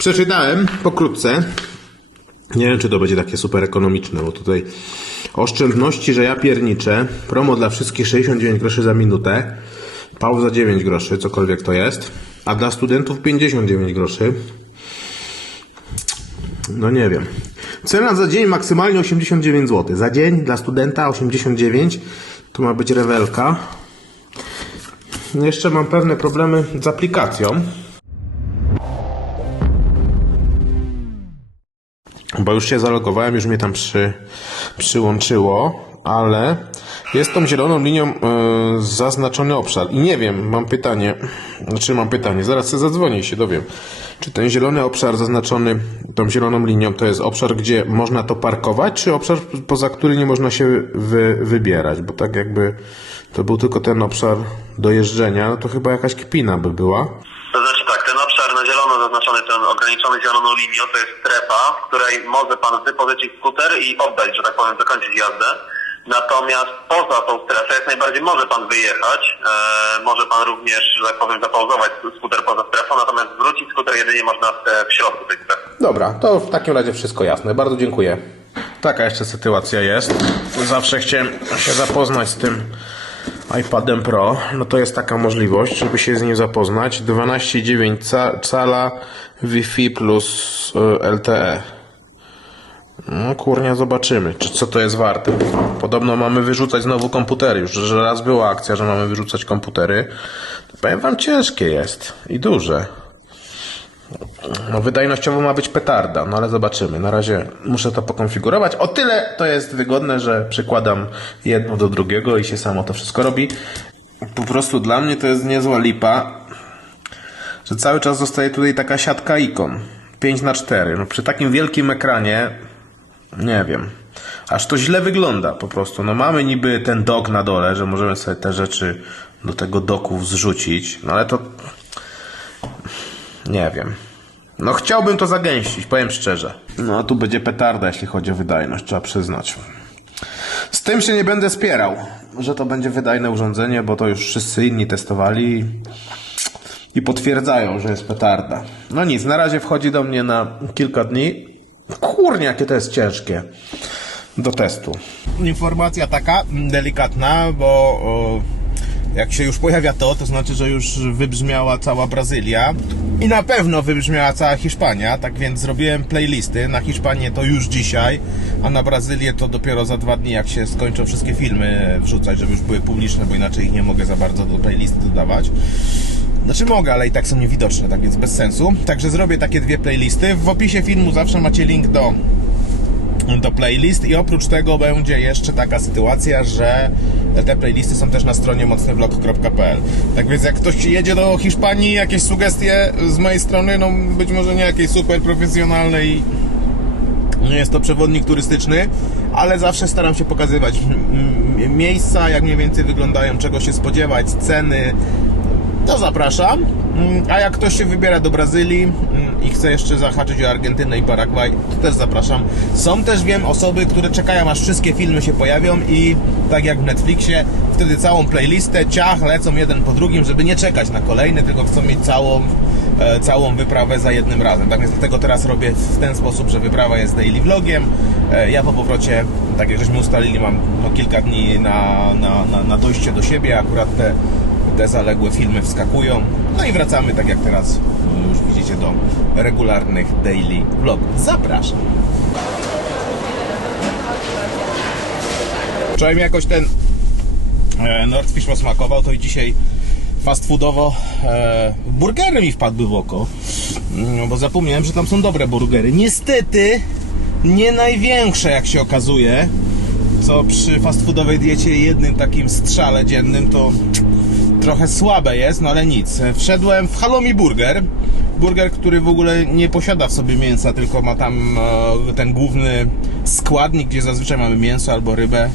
Przeczytałem pokrótce. Nie wiem, czy to będzie takie super ekonomiczne, bo tutaj oszczędności, że ja pierniczę. Promo dla wszystkich 69 groszy za minutę. Pauza 9 groszy, cokolwiek to jest. A dla studentów 59 groszy. No nie wiem. Cena za dzień maksymalnie 89 zł. Za dzień dla studenta 89. Tu ma być rewelka. Jeszcze mam pewne problemy z aplikacją. Bo już się zalogowałem, już mnie tam przy, przyłączyło, ale jest tą zieloną linią e, zaznaczony obszar. I nie wiem, mam pytanie, znaczy mam pytanie, zaraz sobie zadzwonię i się dowiem. Czy ten zielony obszar zaznaczony tą zieloną linią to jest obszar, gdzie można to parkować, czy obszar, poza który nie można się wy, wybierać? Bo tak jakby to był tylko ten obszar do jeżdżenia, no to chyba jakaś kpina by była. To znaczy tak, ten zaznaczony, ten ograniczony zieloną linią, to jest strefa, w której może pan wypożyczyć skuter i oddać, że tak powiem, zakończyć jazdę. Natomiast poza tą strefę jak najbardziej może pan wyjechać, e, może pan również, że tak powiem, zapauzować skuter poza strefą, natomiast wrócić skuter jedynie można w, w środku tej strefy. Dobra, to w takim razie wszystko jasne. Bardzo dziękuję. Taka jeszcze sytuacja jest. Zawsze chciałem się zapoznać z tym iPadem Pro. No to jest taka możliwość, żeby się z nim zapoznać. 12,9 ca- cala Wi-Fi plus y, LTE. No kurnia, zobaczymy, czy co to jest warte. Podobno mamy wyrzucać znowu komputery. Już że raz była akcja, że mamy wyrzucać komputery. Powiem wam, ciężkie jest i duże. No, wydajnościowo ma być petarda, no ale zobaczymy. Na razie muszę to pokonfigurować. O tyle to jest wygodne, że przykładam jedno do drugiego i się samo to wszystko robi. Po prostu dla mnie to jest niezła lipa, że cały czas zostaje tutaj taka siatka ikon. 5 na 4 No przy takim wielkim ekranie, nie wiem. Aż to źle wygląda po prostu. No mamy niby ten dok na dole, że możemy sobie te rzeczy do tego doku zrzucić, no ale to nie wiem. No chciałbym to zagęścić, powiem szczerze. No a tu będzie petarda, jeśli chodzi o wydajność, trzeba przyznać. Z tym się nie będę spierał, że to będzie wydajne urządzenie, bo to już wszyscy inni testowali i potwierdzają, że jest petarda. No nic, na razie wchodzi do mnie na kilka dni. Kurnie, jakie to jest ciężkie do testu. Informacja taka delikatna, bo jak się już pojawia to, to znaczy, że już wybrzmiała cała Brazylia i na pewno wybrzmiała cała Hiszpania, tak więc zrobiłem playlisty. Na Hiszpanię to już dzisiaj, a na Brazylię to dopiero za dwa dni, jak się skończą wszystkie filmy wrzucać, żeby już były publiczne, bo inaczej ich nie mogę za bardzo do playlisty dodawać. Znaczy mogę, ale i tak są niewidoczne, tak więc bez sensu. Także zrobię takie dwie playlisty. W opisie filmu zawsze macie link do do playlist i oprócz tego będzie jeszcze taka sytuacja, że te playlisty są też na stronie mocnywlog.pl tak więc jak ktoś jedzie do Hiszpanii, jakieś sugestie z mojej strony, no być może nie jakieś super profesjonalne i nie jest to przewodnik turystyczny, ale zawsze staram się pokazywać miejsca, jak mniej więcej wyglądają, czego się spodziewać, ceny, to zapraszam. Mm, A jak ktoś się wybiera do Brazylii mm, i chce jeszcze zahaczyć o Argentynę i Paragwaj, to też zapraszam. Są też, wiem, osoby, które czekają aż wszystkie filmy się pojawią i tak jak w Netflixie, wtedy całą playlistę, ciach, lecą jeden po drugim, żeby nie czekać na kolejny, tylko chcą mieć całą, e, całą wyprawę za jednym razem. Tak więc dlatego teraz robię w ten sposób, że wyprawa jest daily vlogiem. E, Ja po powrocie, tak jak żeśmy ustalili, mam no, kilka dni na, na, na, na dojście do siebie, akurat te te zaległe filmy wskakują. No i wracamy, tak jak teraz już widzicie, do regularnych daily vlogów. Zapraszam. Wczoraj mi jakoś ten e, Nordfish posmakował, to i dzisiaj fast foodowo e, burgery mi wpadły w oko. No, bo zapomniałem, że tam są dobre burgery. Niestety nie największe, jak się okazuje. Co przy fast foodowej diecie jednym takim strzale dziennym to trochę słabe jest, no ale nic. Wszedłem w Halloumi Burger. Burger, który w ogóle nie posiada w sobie mięsa, tylko ma tam e, ten główny składnik, gdzie zazwyczaj mamy mięso albo rybę.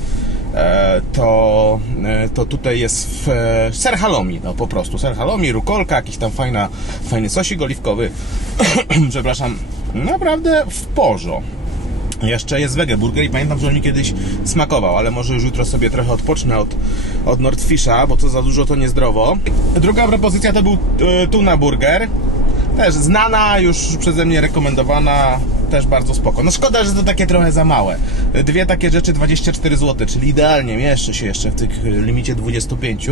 E, to, e, to tutaj jest w, ser halloumi, no po prostu. Ser halloumi, rukolka, jakiś tam fajna, fajny sosik oliwkowy. Przepraszam, naprawdę w porzo. Jeszcze jest wege burger i pamiętam, że on mi kiedyś smakował, ale może już jutro sobie trochę odpocznę od, od Nordfisha, bo co za dużo to niezdrowo. Druga propozycja to był e, tuna burger. Też znana, już przeze mnie rekomendowana, też bardzo spoko. No szkoda, że to takie trochę za małe. Dwie takie rzeczy 24 zł, czyli idealnie mieszczę się jeszcze w tych limicie 25.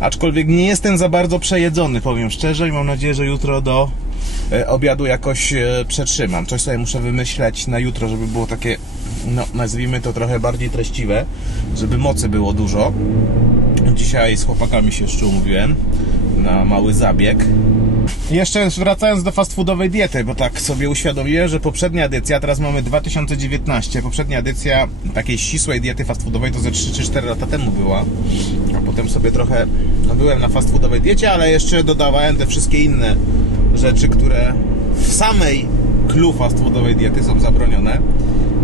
Aczkolwiek nie jestem za bardzo przejedzony, powiem szczerze i mam nadzieję, że jutro do e, obiadu jakoś e, przetrzymam. Coś sobie muszę wymyśleć na jutro, żeby było takie, no nazwijmy to trochę bardziej treściwe, żeby mocy było dużo. Dzisiaj z chłopakami się jeszcze umówiłem na mały zabieg. Jeszcze wracając do fast foodowej diety, bo tak sobie uświadomiłem, że poprzednia edycja, teraz mamy 2019, poprzednia edycja takiej ścisłej diety fast foodowej to ze 3 czy 4 lata temu była. A potem sobie trochę no, byłem na fast foodowej diecie, ale jeszcze dodawałem te wszystkie inne rzeczy, które w samej clue fast diety są zabronione.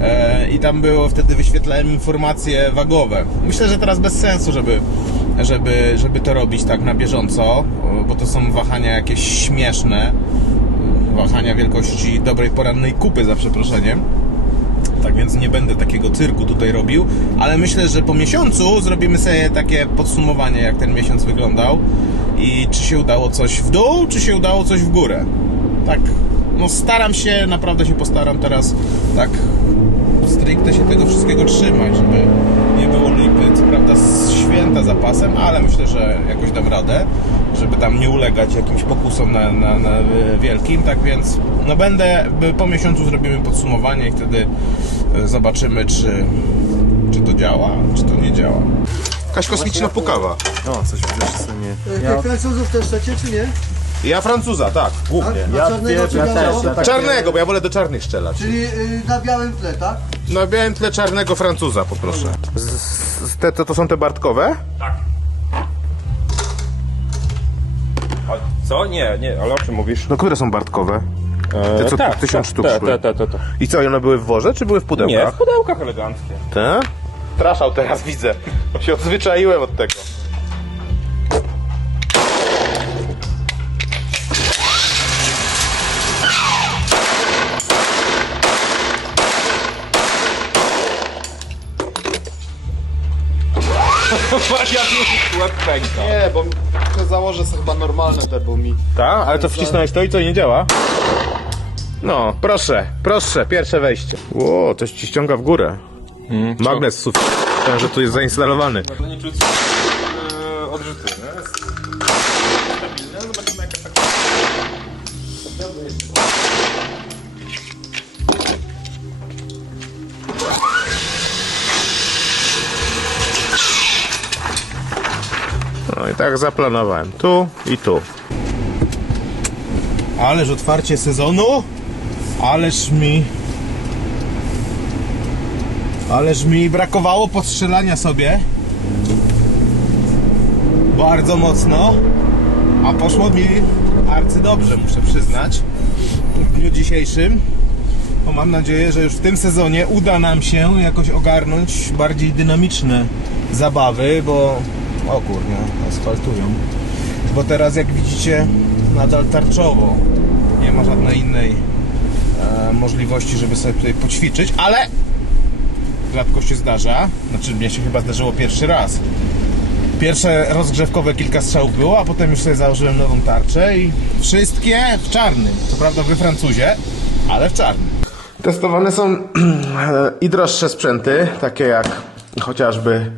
E, I tam było wtedy wyświetlałem informacje wagowe. Myślę, że teraz bez sensu, żeby, żeby, żeby to robić tak na bieżąco, bo to są wahania jakieś śmieszne. Wahania wielkości dobrej porannej kupy, za przeproszeniem. Tak więc nie będę takiego cyrku tutaj robił, ale myślę, że po miesiącu zrobimy sobie takie podsumowanie, jak ten miesiąc wyglądał i czy się udało coś w dół, czy się udało coś w górę. Tak, no staram się, naprawdę się postaram teraz tak stricte się tego wszystkiego trzymać, żeby nie było lipy, co prawda z święta zapasem, ale myślę, że jakoś dam radę, żeby tam nie ulegać jakimś pokusom na, na, na wielkim, tak więc no będę, po miesiącu zrobimy podsumowanie i wtedy e, zobaczymy, czy, czy to działa, czy to nie działa. Jakaś kosmiczna pukawa. No, coś widzę, że nie... Ja... Francuzów też chcecie, czy nie? Ja Francuza, tak, głównie. Na Ja czarnego czy wiem, ja też, ja tak- Czarnego, bo ja wolę do czarnych strzelać. Czyli y, na białym tle, tak? Na białym tle czarnego Francuza poproszę. Z, z, te, to, to są te Bartkowe? A co? Nie, nie, ale o czym mówisz? No które są Bartkowe? Te co tak, tysiąc tak, sztuk szły. tak, tak, tak, tak. I co, one były w worze, czy były w Nie, w pudełkach? pudełkach eleganckie. Te? Traszał teraz widzę. Bo się odzwyczaiłem od tego. Łeb pęka. Nie, bo to założę sobie chyba normalne te, bo mi... Tak? Ale to wcisnąłeś to i co, i nie działa? No, proszę, proszę, pierwsze wejście. Ło, coś ci ściąga w górę. Magnes sufit. Myślałem, że tu jest zainstalowany. To nie czuć tak zaplanowałem. Tu i tu. Ależ otwarcie sezonu. Ależ mi. Ależ mi brakowało podstrzelania sobie. Bardzo mocno. A poszło mi arcydobrze, muszę przyznać. W dniu dzisiejszym. Bo mam nadzieję, że już w tym sezonie uda nam się jakoś ogarnąć bardziej dynamiczne zabawy, bo o kurnia, asfaltują. Bo teraz jak widzicie nadal tarczowo. Nie ma żadnej innej e, możliwości, żeby sobie tutaj poćwiczyć, ale rzadko się zdarza. Znaczy mnie się chyba zdarzyło pierwszy raz. Pierwsze rozgrzewkowe kilka strzałów było, a potem już sobie założyłem nową tarczę i wszystkie w czarnym. Co prawda we Francuzie, ale w czarnym. Testowane są i droższe sprzęty, takie jak chociażby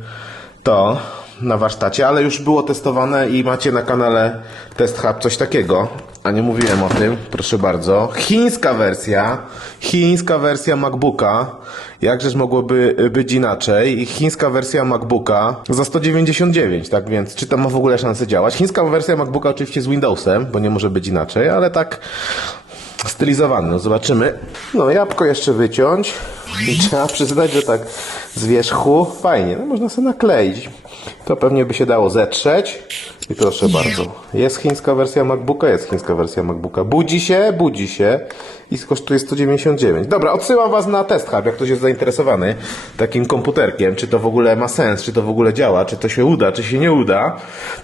to na warsztacie, ale już było testowane i macie na kanale Test Hub coś takiego, a nie mówiłem o tym, proszę bardzo. Chińska wersja, chińska wersja MacBooka, jakżeż mogłoby być inaczej, chińska wersja MacBooka za 199, tak więc czy to ma w ogóle szansę działać? Chińska wersja MacBooka oczywiście z Windowsem, bo nie może być inaczej, ale tak stylizowany. No zobaczymy. No jabłko jeszcze wyciąć. I trzeba przyznać, że tak z wierzchu fajnie. No można sobie nakleić. To pewnie by się dało zetrzeć. I proszę bardzo. Jest chińska wersja MacBooka, jest chińska wersja MacBooka. Budzi się, budzi się. I kosztuje 199. Dobra, odsyłam Was na test hub, jak ktoś jest zainteresowany takim komputerkiem. Czy to w ogóle ma sens, czy to w ogóle działa, czy to się uda, czy się nie uda.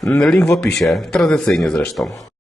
Link w opisie. Tradycyjnie zresztą.